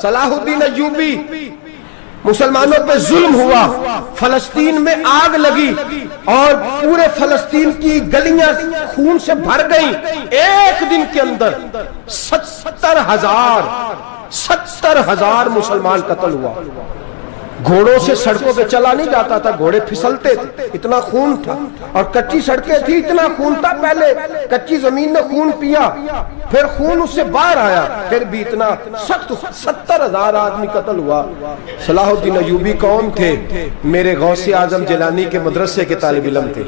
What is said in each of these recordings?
صلاح الدین ایوبی مسلمانوں پہ ظلم ہوا، فلسطین میں آگ لگی اور پورے فلسطین کی گلیاں خون سے بھر گئیں۔ ایک دن کے اندر 70,000 مسلمان قتل ہوا۔ گھوڑوں سے سڑکوں پہ چلا نہیں جاتا تھا، گھوڑے پھسلتے تھے، اتنا خون تھا، اور کچی سڑکیں تھی، اتنا خون تھا۔ پہلے کچی زمین نے خون پیا، پھر خون اس سے باہر آیا، پھر بھی اتنا سخت 70,000 آدمی قتل ہوا۔ صلاح الدین ایوبی کون تھے؟ میرے غوث اعظم جیلانی کے مدرسے کے طالب علم تھے۔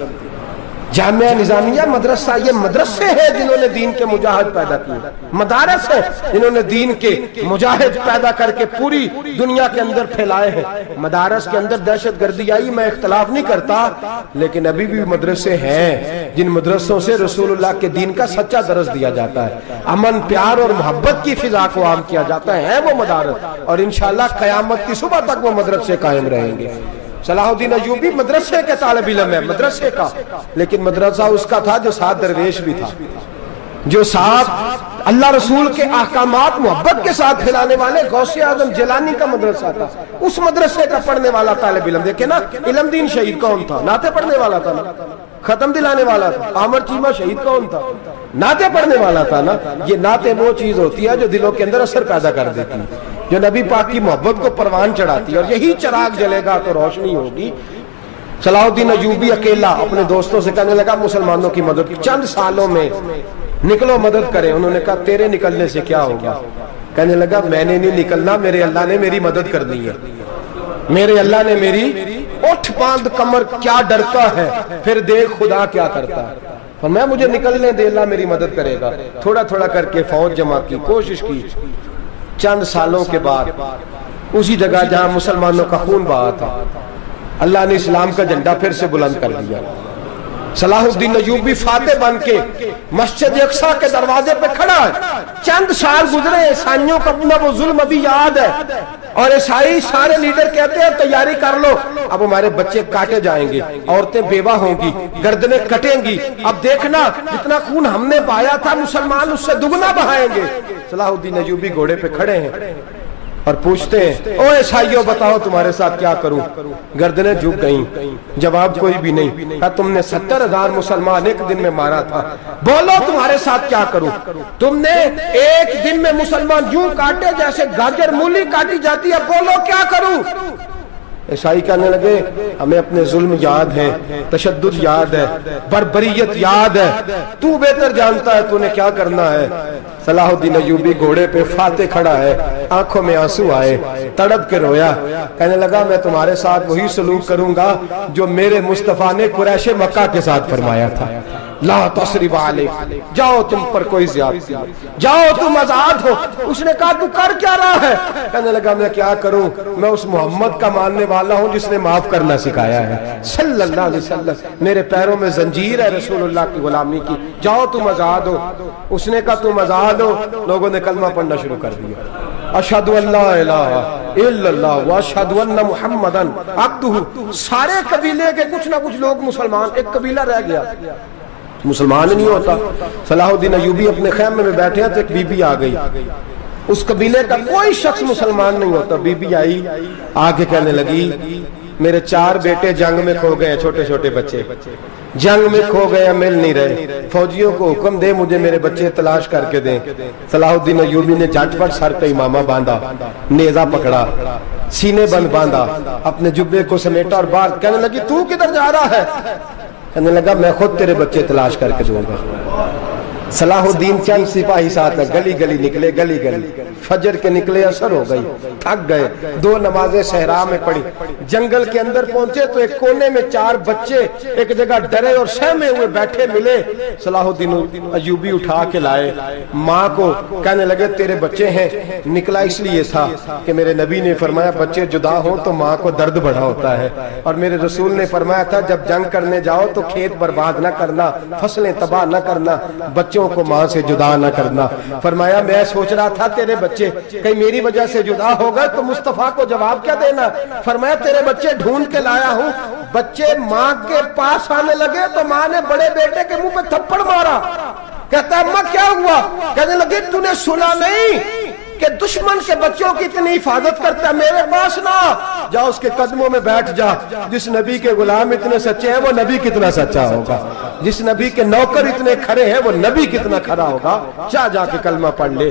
جامعہ نظامیہ مدرسہ، یہ مدرسے ہیں جنہوں نے دین کے مجاہد پیدا کیے، مدارس ہیں جنہوں نے دین کے مجاہد پیدا کر کے پوری دنیا کے اندر پھیلائے ہیں۔ مدارس کے اندر دہشت گردی آئی، میں اختلاف نہیں کرتا، لیکن ابھی بھی مدرسے ہیں جن مدرسوں سے رسول اللہ کے دین کا سچا درس دیا جاتا ہے، امن پیار اور محبت کی فضا کو عام کیا جاتا ہے وہ مدارس، اور انشاءاللہ قیامت کی صبح تک وہ مدرسے قائم رہیں گے۔ صلاح الدین ایوبی مدرسے کے طالب علم ہے، مدرسے کا، لیکن مدرسہ اس کا تھا جو ساتھ درویش بھی تھا، جو ساتھ اللہ رسول کے احکامات محبت کے ساتھ پھیلانے والے غوث اعظم جیلانی کا مدرسہ تھا۔ اس مدرسے کا پڑھنے والا طالب علم، دیکھیں نا، علم دین شہید کون تھا؟ نعتیں پڑھنے والا تھا نا، ختم دلانے والا تھا۔ عامر چیمہ شہید کون تھا؟ نعتیں پڑھنے والا تھا نا۔ یہ نعتیں وہ چیز ہوتی ہے جو دلوں کے اندر اثر پیدا کر دیتی ہے، جو نبی پاک کی محبت کو پروان چڑھاتی ہے، اور یہی چراغ جلے گا تو روشنی ہوگی۔ صلاح الدین ایوبی اکیلا اپنے دوستوں سے کہنے لگا مسلمانوں کی مدد چند سالوں میں نکلو مدد کریں۔ انہوں نے کہا تیرے نکلنے سے کیا ہوگا؟ کہنے لگا میں نے نہیں نکلنا، میرے اللہ نے میری مدد کرنی ہے، میرے اللہ نے میری اٹھ باندھ کمر کیا ڈرتا ہے، پھر دیکھ خدا کیا کرتا ہے، اور میں مجھے نکلنے دے، اللہ میری مدد کرے گا۔ تھوڑا تھوڑا کر کے فوج جمع کی، کوشش کی۔ چند سالوں کے بعد اسی جگہ جہاں مسلمانوں کا خون بہا تھا، اللہ نے اسلام کا جھنڈا پھر سے بلند کر دیا۔ صلاح الدین ایوبی فاتح بن کے مسجد اقصیٰ کے دروازے پہ کھڑا ہے۔ چند سال گزرے، عیسائیوں کا اپنا وہ ظلم ابھی یاد ہے، اور عیسائی سارے لیڈر کہتے ہیں تیاری کر لو، اب ہمارے بچے کاٹے جائیں گے، عورتیں بیوہ ہوں گی، گردنیں کٹیں گی، اب دیکھنا جتنا خون ہم نے بہایا تھا مسلمان اس سے دگنا بہائیں گے۔ صلاح الدین ایوبی گھوڑے پہ کھڑے ہیں اور پوچھتے ہیں او عیسائیوں بتاؤ تمہارے ساتھ کیا کروں؟ گردنیں جھک گئیں، جواب کوئی بھی نہیں۔ کہا تم نے 70,000 مسلمان ایک دن میں مارا تھا، بولو تمہارے ساتھ کیا کروں؟ تم نے ایک دن میں مسلمان یوں کاٹے جیسے گاجر مولی کاٹی جاتی ہے، بولو کیا کروں؟ عیسائی کہنے لگے ہمیں اپنے ظلم یاد ہے، تشدد یاد ہے، بربریت یاد ہے، تو بہتر جانتا ہے تو نے کیا کرنا ہے۔ صلاح الدین ایوبی گھوڑے پہ فاتح کھڑا ہے، آنکھوں میں آنسو آئے، تڑپ کے رویا، کہنے لگا میں تمہارے ساتھ وہی سلوک کروں گا جو میرے مصطفیٰ نے قریش مکہ کے ساتھ فرمایا تھا، لا تصریب علیک، جاؤ تم پر کوئی زیادتی، جاؤ تم آزاد ہو۔ اس نے کہا تو کر کیا رہا ہے؟ کہنے لگا میں کیا کروں، میں اس محمد کا ماننے والا ہوں جس نے معاف کرنا سکھایا ہے صلی اللہ علیہ وسلم، میرے پیروں میں زنجیر ہے رسول اللہ کی غلامی کی، جاؤ تم آزاد ہو۔ اس نے کہا تم آزاد ہو، لوگوں نے کلمہ پڑھنا شروع کر دیا، اشہدو ان لا الہ الا اللہ واشہدو ان محمدً عبدہ۔ سارے قبیلے کے کچھ نہ کچھ لوگ مسلمان، ایک قبیلہ رہ گیا مسلمان نہیں ہوتا۔ صلاح الدین ایوبی اپنے خیمے میں بیٹھے ہیں تو ایک بی بی آ گئی، اس قبیلے کا کوئی شخص مسلمان نہیں ہوتا۔ بی بی آئی، آگے کہنے لگی میرے 4 بیٹے جنگ میں کھو گئے ہیں، چھوٹے چھوٹے بچے جنگ میں کھو گئے ہیں، مل نہیں رہے، فوجیوں کو حکم دے مجھے میرے بچے تلاش کر کے دیں۔ صلاح الدین ایوبی نے جھٹ پٹ سر پہ امامہ باندھا، نیزہ پکڑا، سینے بند باندھا، اپنے جبے کو سمیٹا اور باہر کہنے لگی تو کدھر جا رہا ہے؟ کہنے لگا میں خود تیرے بچے تلاش کر کے دوں گا۔ صلاح الدین چند سپاہی ساتھ ہے، گلی گلی نکلے، گلی گلی، فجر کے نکلے اثر ہو گئی، تھک گئے، 2 نمازیں صحرا میں پڑھی، جنگل کے اندر پہنچے تو ایک کونے میں 4 بچے ایک جگہ ڈرے اور سہمے ہوئے بیٹھے ملے۔ صلاح الدین ایوبی اٹھا کے لائے، ماں کو کہنے لگے تیرے بچے ہیں، نکلا اس لیے تھا کہ میرے نبی نے فرمایا بچے جدا ہوں تو ماں کو درد بڑا ہوتا ہے، اور میرے رسول نے فرمایا تھا جب جنگ کرنے جاؤ تو کھیت برباد نہ کرنا، فصلیں تباہ نہ کرنا، بچوں کو ماں سے جدا نہ کرنا۔ فرمایا میں سوچ رہا تھا تیرے بچے کہیں میری وجہ سے جدا ہو گئے تو مصطفیٰ کو جواب کیا دینا؟ فرمایا تیرے بچے ڈھونڈ کے لایا ہوں۔ بچے ماں کے پاس آنے لگے تو ماں نے بڑے بیٹے کے منہ پہ تھپڑ مارا، کہتا ہے اماں کیا ہوا؟ کہنے لگے تو نے سنا نہیں کہ دشمن کے بچوں کی اتنی حفاظت کرتا ہے، میرے پاس نہ جا، اس کے قدموں میں بیٹھ جا۔ جس نبی کے غلام اتنے سچے ہیں وہ نبی کتنا سچا ہوگا، جس نبی کے نوکر اتنے کھڑے ہیں وہ نبی کتنا کھڑا ہوگا۔ جا کے کلمہ پڑھ لے۔